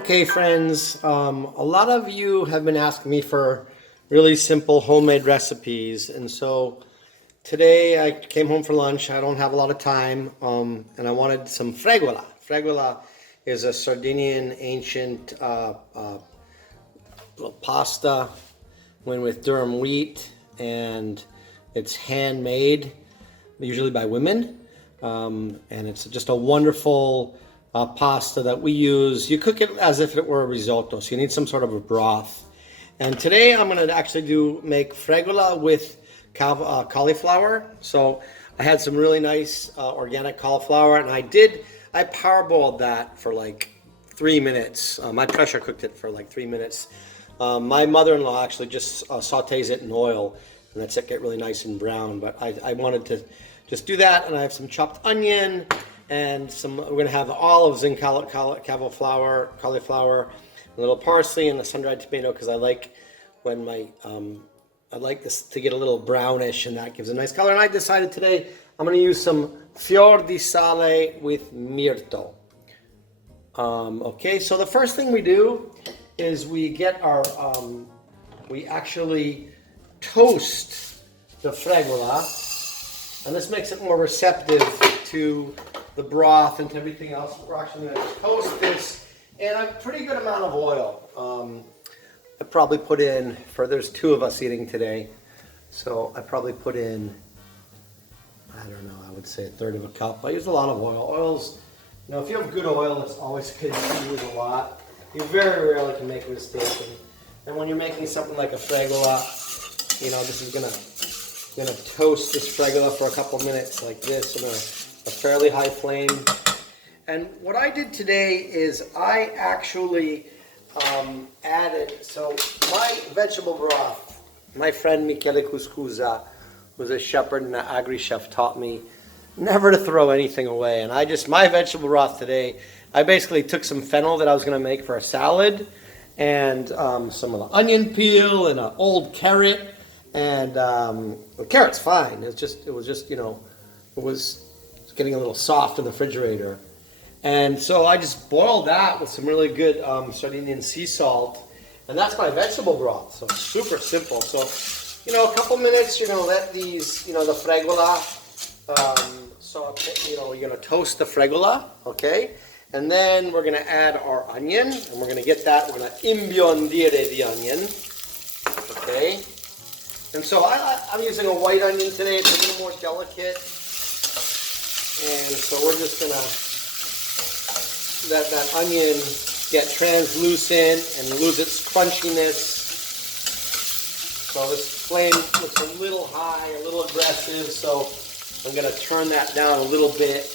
Okay, friends, a lot of you have been asking me for really simple homemade recipes, and so today I came home for lunch. I don't have a lot of time, and I wanted some fregola. Fregola is a Sardinian ancient pasta when with durum wheat, and it's handmade, usually by women, and it's just a wonderful pasta that we use. You cook it as if it were a risotto, so you need some sort of a broth. And today I'm going to actually make fregola with cauliflower. So I had some really nice organic cauliflower, and I parboiled that for like 3 minutes. I pressure cooked it for like 3 minutes. My mother-in-law actually just sautés it in oil, and lets it get really nice and brown. But I wanted to just do that, and I have some chopped onion, and we're going to have olives and cauliflower, a little parsley, and a sun-dried tomato, because I like when I like this to get a little brownish, and that gives a nice color. And I decided today I'm going to use some fior di sale with mirto. Okay, so the first thing we do is we actually toast the fregola, and this makes it more receptive to the broth and to everything else. We're actually going to toast this in a pretty good amount of oil. I probably put in, there's 2 of us eating today, so I probably put in, I don't know, I would say 1/3 of a cup. I use a lot of oil. Oils, if you have good oil, it's always good to use a lot. You very rarely can make a mistake. And when you're making something like a fregola, this is gonna toast this fregola for a couple minutes like this on a fairly high flame. And what I did today is I actually added, so my vegetable broth, my friend Michele Cuscusa, who's a shepherd and an agri-chef, taught me never to throw anything away. And my vegetable broth today, I basically took some fennel that I was going to make for a salad, and some of the onion peel, and an old carrot, and the carrot's fine. It was getting a little soft in the refrigerator. And so I just boiled that with some really good Sardinian sea salt, and that's my vegetable broth. So it's super simple. So, a couple minutes, let these, the fregola, you're going to toast the fregola, okay? And then we're going to add our onion, and we're going to get that, we're going to imbiondire the onion, okay? And so I'm using a white onion today. It's a little more delicate. And so we're just going to let that onion get translucent and lose its crunchiness. So this flame looks a little high, a little aggressive, so I'm going to turn that down a little bit,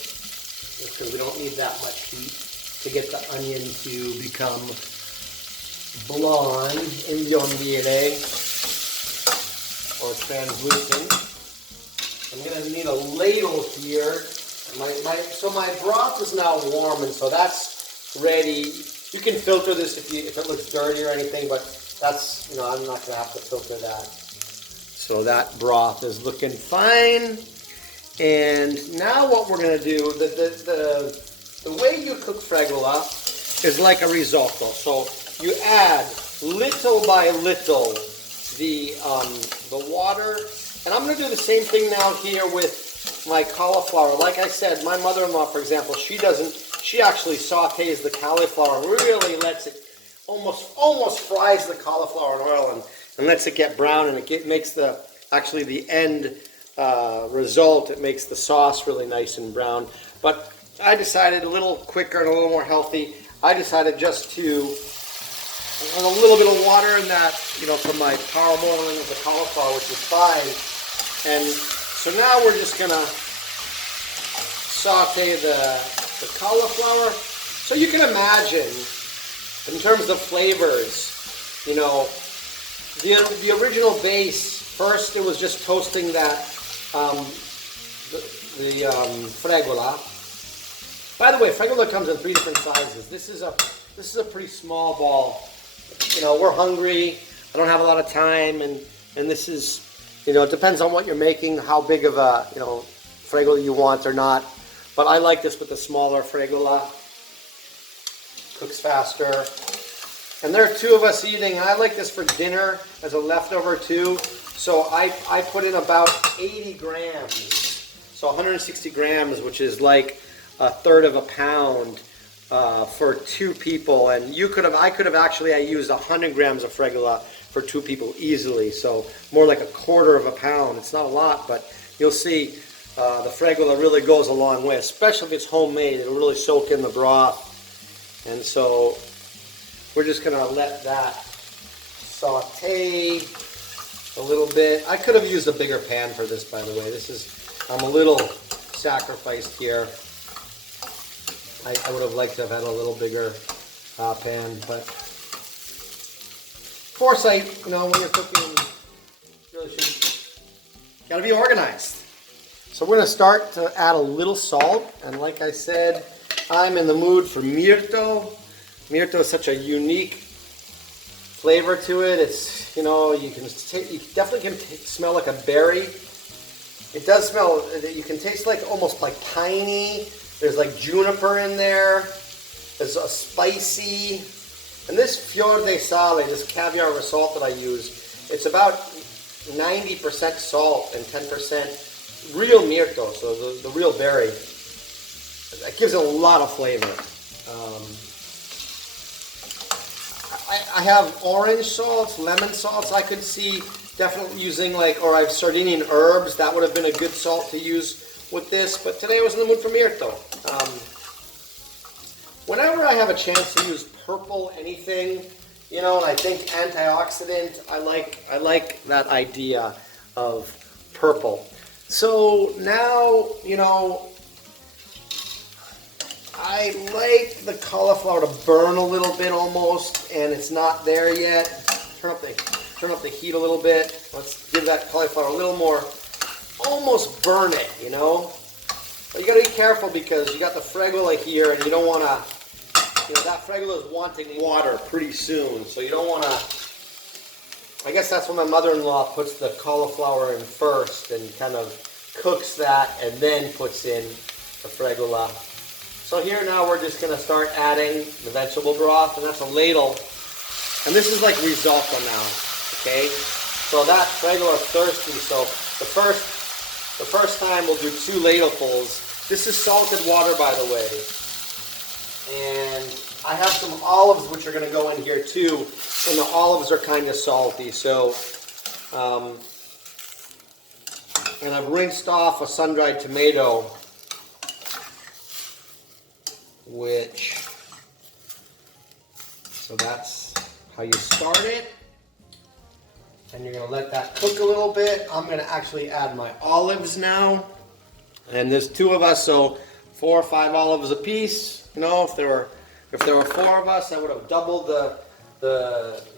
because we don't need that much heat to get the onion to become blonde, imbiondire, or translucent. I'm going to need a ladle here. So my broth is now warm, and so that's ready. You can filter this if it looks dirty or anything, but that's, I'm not going to have to filter that. So that broth is looking fine. And now what we're going to do, the way you cook fregola is like a risotto. So you add little by little the water, and I'm going to do the same thing now here with my cauliflower. Like I said, my mother-in-law, for example, she actually sautés the cauliflower, really lets it, almost fries the cauliflower in oil and lets it get brown, and it makes the end result, it makes the sauce really nice and brown. But I decided, a little quicker and a little more healthy, I decided just to add a little bit of water in that, from my power boiling of the cauliflower, which is fine. And so now we're just going to saute the cauliflower. So you can imagine, in terms of flavors, the original base, first it was just toasting that, the fregola. By the way, fregola comes in 3 different sizes. This is a pretty small ball. We're hungry. I don't have a lot of time, and this is, it depends on what you're making, how big of a, fregola you want or not. But I like this with the smaller fregola. cooks faster. And there are two of us eating. I like this for dinner as a leftover too. So I put in about 80 grams. So 160 grams, which is like a third of a pound for two people. And I could have actually used 100 grams of Fregola for two people easily. So more like a quarter of a pound. It's not a lot, but you'll see the Fregola really goes a long way, especially if it's homemade. It'll really soak in the broth. And so we're just gonna let that saute a little bit. I could have used a bigger pan for this, by the way. I'm a little sacrificed here. I would have liked to have had a little bigger pan, but foresight, when you're cooking, you really gotta be organized. So we're gonna start to add a little salt, and like I said, I'm in the mood for mirto. Mirto is such a unique flavor to it. It's, you definitely can smell like a berry. It does smell, you can taste almost like piney. There's like juniper in there. There's a spicy. And this fior di sale, this caviar with salt that I use, it's about 90% salt and 10% real mirto, so the real berry. That gives it a lot of flavor. I have orange salts, lemon salts. I could see definitely using or I have Sardinian herbs. That would have been a good salt to use with this. But today I was in the mood for mirto. Whenever I have a chance to use purple anything, and I think antioxidant, I like that idea of purple. So now, I like the cauliflower to burn a little bit almost, and it's not there yet. Turn up the heat a little bit. Let's give that cauliflower a little more, almost burn it, But you got to be careful because you got the Fregola here, and you don't want to, that Fregola is wanting water pretty soon, so you don't want to. I guess that's when my mother-in-law puts the cauliflower in first and kind of cooks that, and then puts in the Fregola. So here now we're just going to start adding the vegetable broth, and that's a ladle. And this is like risotto now, okay? So that Fregola is thirsty, so the first time we'll do 2 ladlefuls. This is salted water, by the way. And I have some olives which are going to go in here too, and the olives are kind of salty. So, and I've rinsed off a sun-dried tomato, so that's how you start it. And you're going to let that cook a little bit. I'm going to actually add my olives now. And there's 2 of us, so 4 or 5 olives a piece. If there were 4 of us, I would have doubled the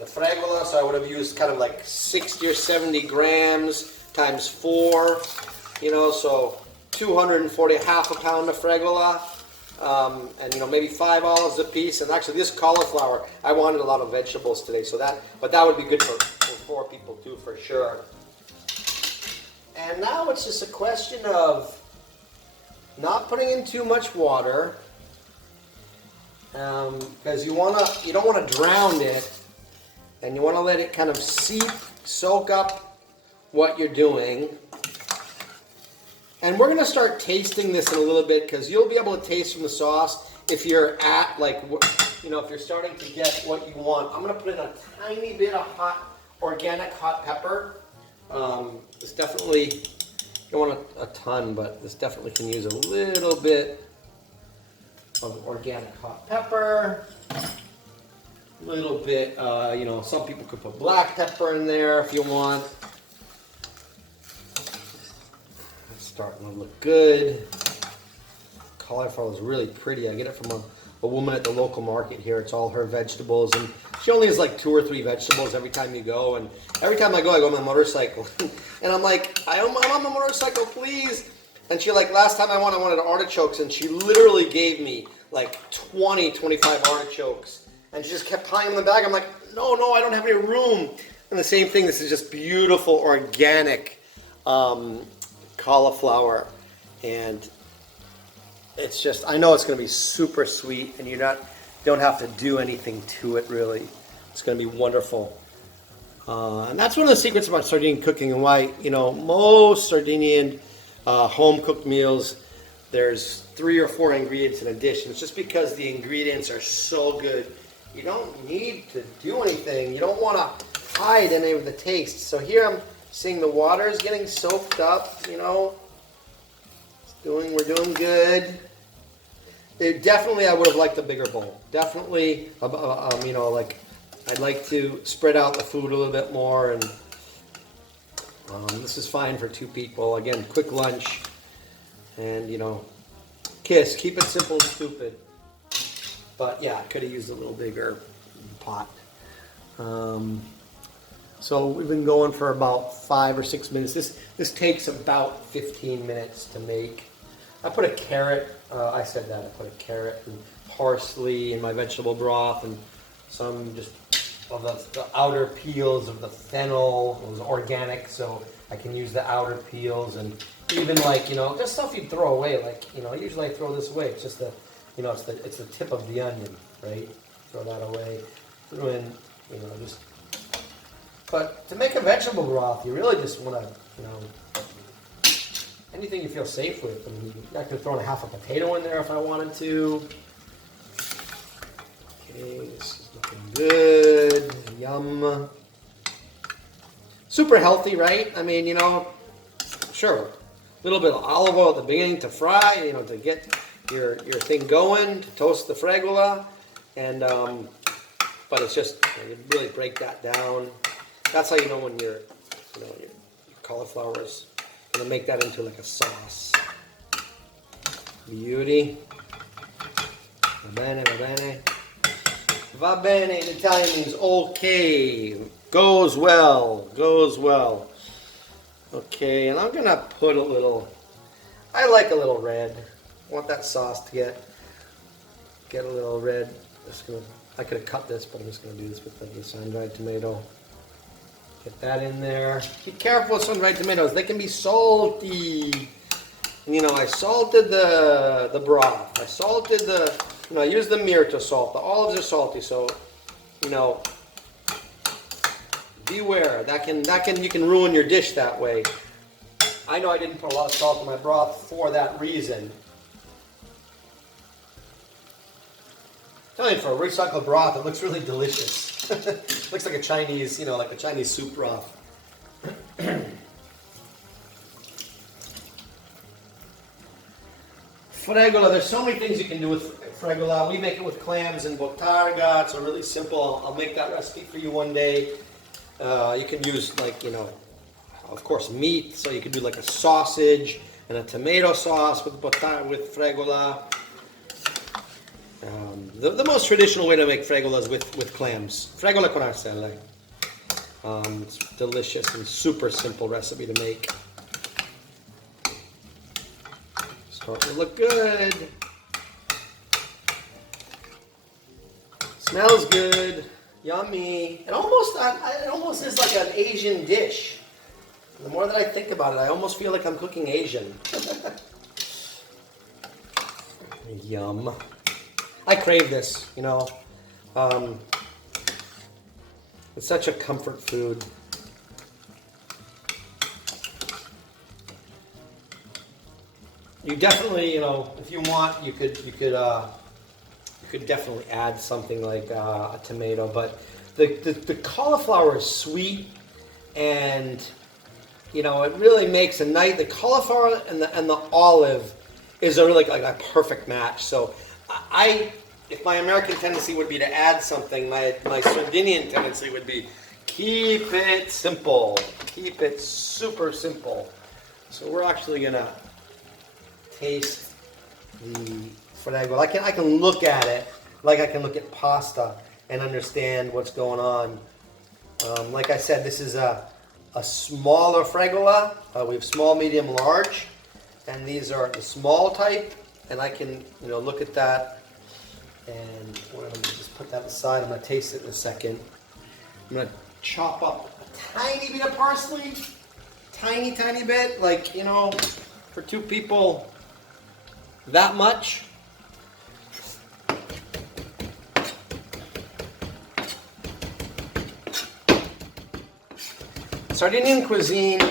Fregola, so I would have used kind of like 60 or 70 grams times 4, so 240, half a pound of Fregola. And maybe 5 olives a piece. And actually this cauliflower, I wanted a lot of vegetables today, but that would be good for 4 people too, for sure. And now it's just a question of not putting in too much water, because you don't want to drown it, and you want to let it kind of soak up what you're doing. And we're going to start tasting this in a little bit, because you'll be able to taste from the sauce if you're at, if you're starting to get what you want. I'm going to put in a tiny bit of organic hot pepper. This definitely, you don't want a ton, but this definitely can use a little bit of organic hot pepper. A little bit, some people could put black pepper in there if you want. Starting to look good. Cauliflower is really pretty. I get it from a woman at the local market here. It's all her vegetables, and she only has like 2 or 3 vegetables every time you go. And every time I go on my motorcycle, and I'm like, I'm on my motorcycle, please. And she last time I wanted artichokes, and she literally gave me like 20, 25 artichokes, and she just kept piling them in the bag. I'm like, no, I don't have any room. And the same thing. This is just beautiful organic cauliflower, and it's just, I know it's going to be super sweet, and you're don't have to do anything to it really. It's going to be wonderful. And that's one of the secrets about Sardinian cooking and why, most Sardinian home cooked meals, there's 3 or 4 ingredients in a dish. And it's just because the ingredients are so good. You don't need to do anything. You don't want to hide any of the taste. So here I'm seeing the water is getting soaked up, we're doing good. Definitely I would have liked a bigger bowl. Definitely, I'd like to spread out the food a little bit more, and this is fine for 2 people. Again, quick lunch, and keep it simple and stupid. But yeah, I could have used a little bigger pot. So we've been going for about 5 or 6 minutes. This takes about 15 minutes to make. I put a carrot. I said that I put a carrot and parsley in my vegetable broth, and some just of the outer peels of the fennel. It was organic, so I can use the outer peels, and even just stuff you'd throw away. Usually I throw this away. It's just it's the tip of the onion, right? Throw that away. Throw in, just. But to make a vegetable broth, you really just want to, anything you feel safe with. I mean, I could throw in half a potato in there if I wanted to. Okay, this is looking good. Yum. Super healthy, right? I mean, sure, a little bit of olive oil at the beginning to fry, to get your thing going, to toast the fregola, and but it's just you really break that down. That's how you know when your cauliflower is going to make that into like a sauce. Beauty. Va bene, va bene. Va bene in Italian means okay. Goes well. Goes well. Okay, and I'm going to put a little, I like a little red. I want that sauce to get a little red. I could have cut this, but I'm just going to do this with the sun-dried tomato. Get that in there. Be careful with sun-dried tomatoes. They can be salty. I salted the broth. I salted I used the mirto salt. The olives are salty, so, beware. You can ruin your dish that way. I know I didn't put a lot of salt in my broth for that reason. I'm telling you, for a recycled broth, it looks really delicious. Looks like a Chinese, like a Chinese soup broth. Fregola, there's so many things you can do with fregola. We make it with clams and botarga. It's really simple. I'll make that recipe for you one day. You can use of course, meat. So you can do like a sausage and a tomato sauce with fregola. The most traditional way to make fregola is with clams. Fregola con arselle. It's delicious and super simple recipe to make. Starting to look good. Smells good. Yummy. It almost is like an Asian dish. The more that I think about it, I almost feel like I'm cooking Asian. Yum. I crave this, It's such a comfort food. You definitely, if you want, you could definitely add something like a tomato, but the cauliflower is sweet, and it really makes the cauliflower and the olive is a really like a perfect match. So if my American tendency would be to add something, my Sardinian tendency would be keep it simple, keep it super simple. So we're actually gonna taste the fregola. I can look at it like I can look at pasta and understand what's going on. Like I said, this is a smaller fregola. We have small, medium, large, and these are the small type. And I can look at that, and we're gonna just put that aside. I'm gonna taste it in a second. I'm gonna chop up a tiny bit of parsley, tiny bit, for 2 people. That much. Sardinian cuisine,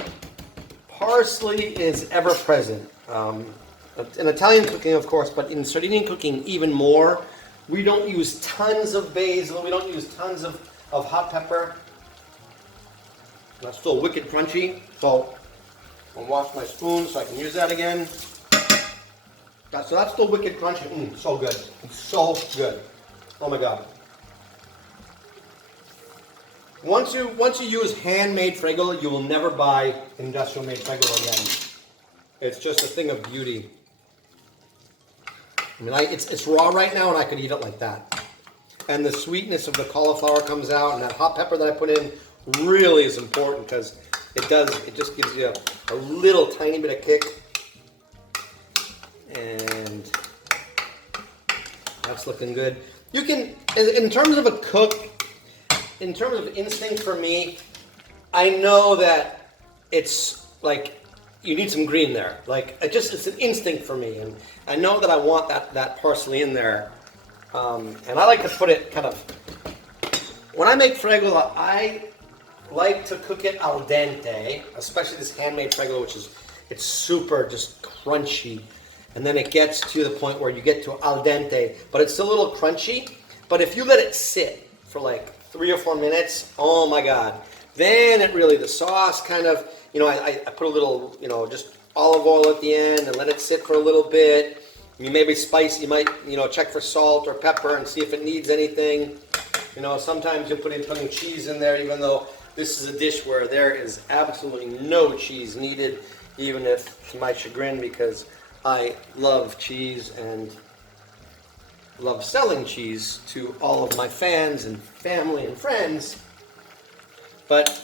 parsley is ever present. In Italian cooking, of course, but in Sardinian cooking, even more. We don't use tons of basil. We don't use tons of hot pepper. That's still wicked crunchy. So I'll wash my spoon so I can use that again. So that's still wicked crunchy. So good. It's so good. Oh my God. Once you use handmade Fregola, you will never buy industrial made Fregola again. It's just a thing of beauty. I mean, it's raw right now, and I could eat it like that. And the sweetness of the cauliflower comes out, and that hot pepper that I put in really is important because it just gives you a little tiny bit of kick. And that's looking good. You can, in terms of a cook, in terms of instinct for me, I know that it's like you need some green there. Like it's an instinct for me, and I know that I want that parsley in there. And I like to put it kind of, when I make Fregola, I like to cook it al dente, especially this handmade Fregola, which is, it's super just crunchy. And then it gets to the point where you get to al dente, but it's still a little crunchy. But if you let it sit for like 3 or 4 minutes, oh my God, then it really, the sauce kind of, I put a little, just olive oil at the end and let it sit for a little bit. You maybe spice, you might, check for salt or pepper and see if it needs anything. Sometimes you'll put in cheese in there, even though this is a dish where there is absolutely no cheese needed, even if to my chagrin, because I love cheese and love selling cheese to all of my fans and family and friends. But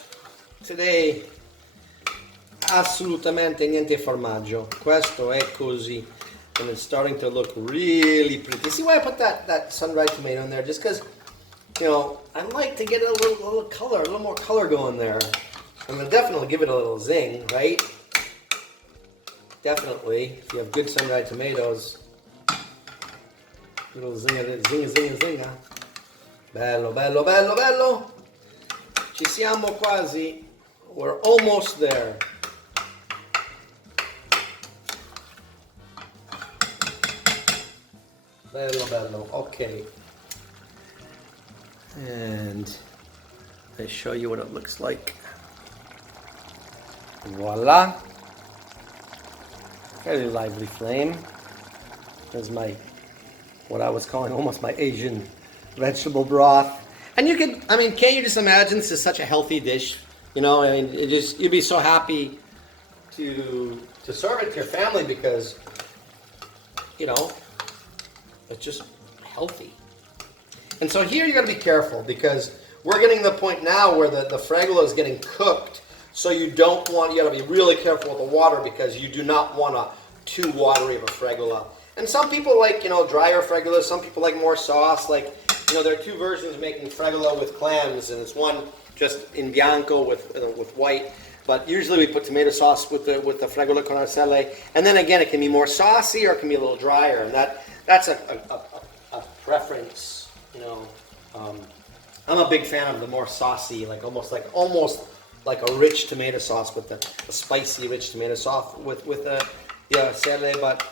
today, assolutamente niente formaggio. Questo è così. And it's starting to look really pretty. See why I put that sun-dried tomato in there? Just because, I like to get a little color, a little more color going there. I'm going to definitely give it a little zing, right? Definitely. If you have good sun-dried tomatoes. Little zinga. Bello, bello, bello, bello. Ci siamo quasi. We're almost there. Bello, bello. Okay. And I show you what it looks like. Voila. Very lively flame. There's what I was calling almost my Asian vegetable broth. And can't you just imagine this is such a healthy dish? You'd be so happy to serve it to your family because, it's just healthy. And so here you got to be careful because we're getting to the point now where the Fregola is getting cooked. So you got to be really careful with the water because you do not want too watery of a Fregola. And some people like, drier Fregola. Some people like more sauce. Like, there are 2 versions of making Fregola with clams, and it's one just in bianco with white. But usually we put tomato sauce with the Fregola con arcelle. And then again, it can be more saucy or it can be a little drier. And that's a preference, I'm a big fan of the more saucy, almost like a rich tomato sauce with a spicy rich tomato sauce with the arcelle. But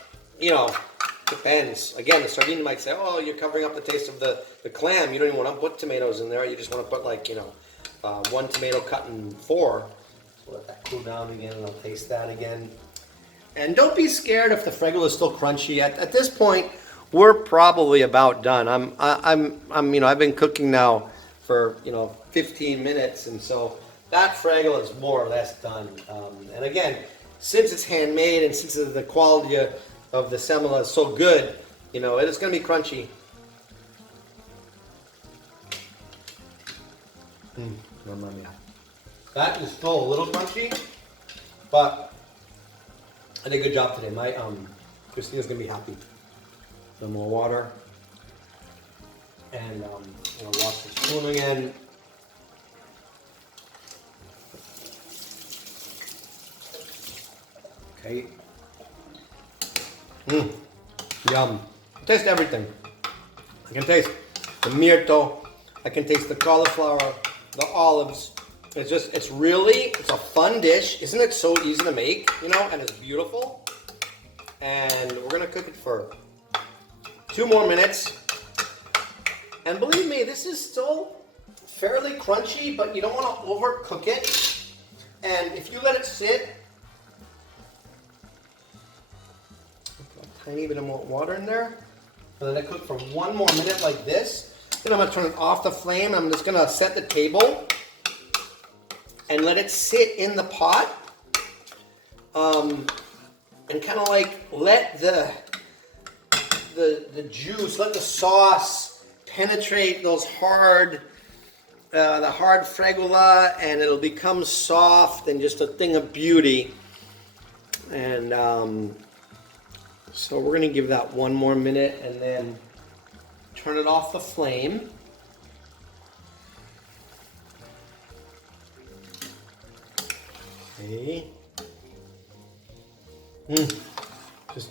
depends. Again, the sardine might say, oh, you're covering up the taste of the clam. You don't even want to put tomatoes in there. You just want to put 1 tomato cut in 4. So let that cool down again, and I'll taste that again. And don't be scared if the Fregola is still crunchy. At this point, we're probably about done. I've been cooking now for 15 minutes, and so that Fregola is more or less done. And again, since it's handmade and since the quality of the semola is so good, it is going to be crunchy. Mamma mia. That is still a little crunchy, but I did a good job today. My Christina's going to be happy. A little more water. And I'll wash the spoon again. Okay. Yum. I taste everything. I can taste the myrto. I can taste the cauliflower, the olives, It's a fun dish. Isn't it so easy to make, you know, and it's beautiful. And we're gonna cook it for 2 more minutes. And believe me, this is still fairly crunchy, but you don't want to overcook it. And if you let it sit, a tiny bit of more water in there, and let it cook for 1 more minute like this. Then I'm gonna turn it off the flame. I'm just gonna set the table and let it sit in the pot, and kind of like let the juice, let the sauce penetrate those hard, the hard fregola, and it'll become soft and just a thing of beauty. And so we're gonna give that 1 more minute and then turn it off the flame. Okay. Just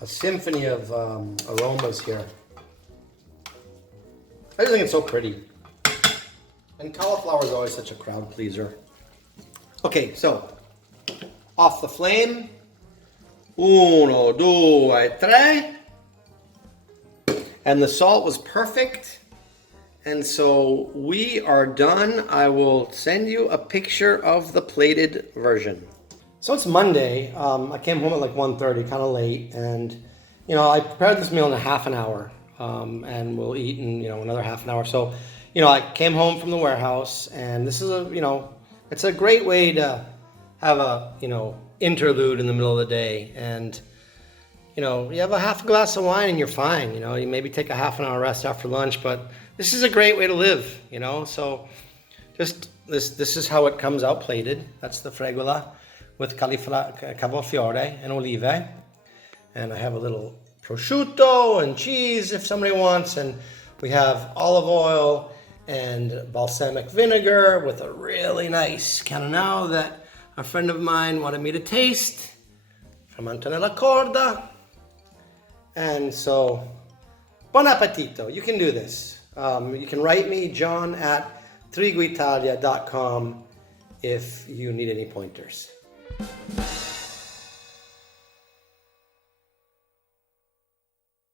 a symphony of aromas here. I just think it's so pretty. And cauliflower is always such a crowd pleaser. Okay, so off the flame. 1, 2, 3. And the salt was perfect. And so we are done. I will send you a picture of the plated version. So it's Monday. I came home at like 1:30, kind of late. And, you know, I prepared this meal in a half an hour. And we'll eat in, you know, another half an hour. So, you know, I came home from the warehouse, and this is a, you know, it's a great way to have a, you know, interlude in the middle of the day. And, you know, you have a half a glass of wine and you're fine. You know, you maybe take a half an hour rest after lunch, but this is a great way to live, you know. So just this is how it comes out plated. That's the fregola with cavolfiore and olive. And I have a little prosciutto and cheese if somebody wants. And we have olive oil and balsamic vinegar with a really nice Canonau that a friend of mine wanted me to taste from Antonella Corda. And so, buon appetito. You can do this. You can write me, John at triguitalia.com, if you need any pointers.